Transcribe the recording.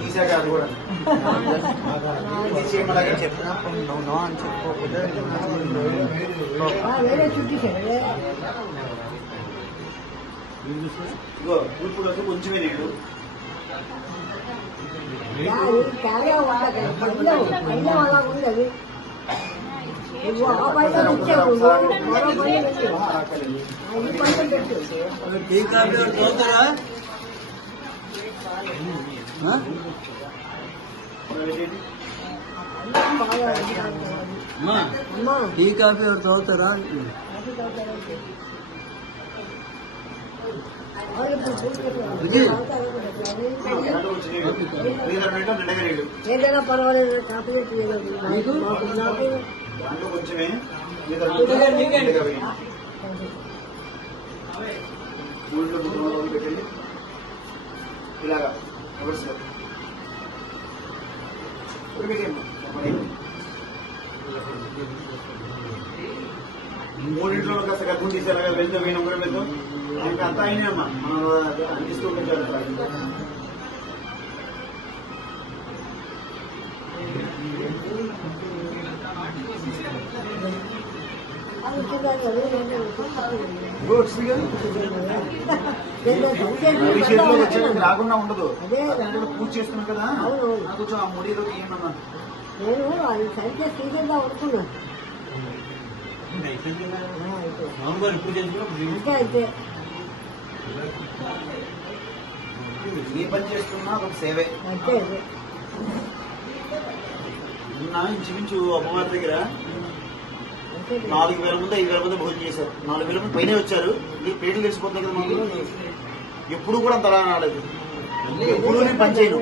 తీసాక అది కూడా చెప్పినప్పుడు నువ్వు నో అని చెప్పుకోకపోతే ఇగో ఇప్పుడు వచ్చి కొంచెమే నీళ్ళు టీ కాఫీ చదువుతారా టీ కాఫీ చదువుతారా ఏదైనా పర్వాలేదు కాఫీ దాంట్లో కొంచెమే పెట్టండి ఇలాగా మూడింట్లో కాస్త గర్భం తీసేలాగా వెళ్తాం వేయడం కూడా వెళ్తాం ఇంకా అంతా అయినా అమ్మా మనం అందిస్తూ ఉంటారు రాకుండా ఉండదు పూజ చేస్తున్నాం కదా కొంచెం ఆ ముడిలో ఏమన్నా నేను అది సరిగ్గా సీజన్గా అనుకున్నాను అయితే ఏ పని చేస్తున్నా ఒక సేవే అంతే ఇంచుమించు అమ్మవారి దగ్గర 4,000 మంది 5,000 మంది భోజనం చేశారు 4,000 మంది పైన వచ్చారు నీకు పేర్లు తెలిసిపోతుంది కదా మాకు ఎప్పుడు కూడా అంత అలా రాలేదు ఎప్పుడు నేను పని చేయను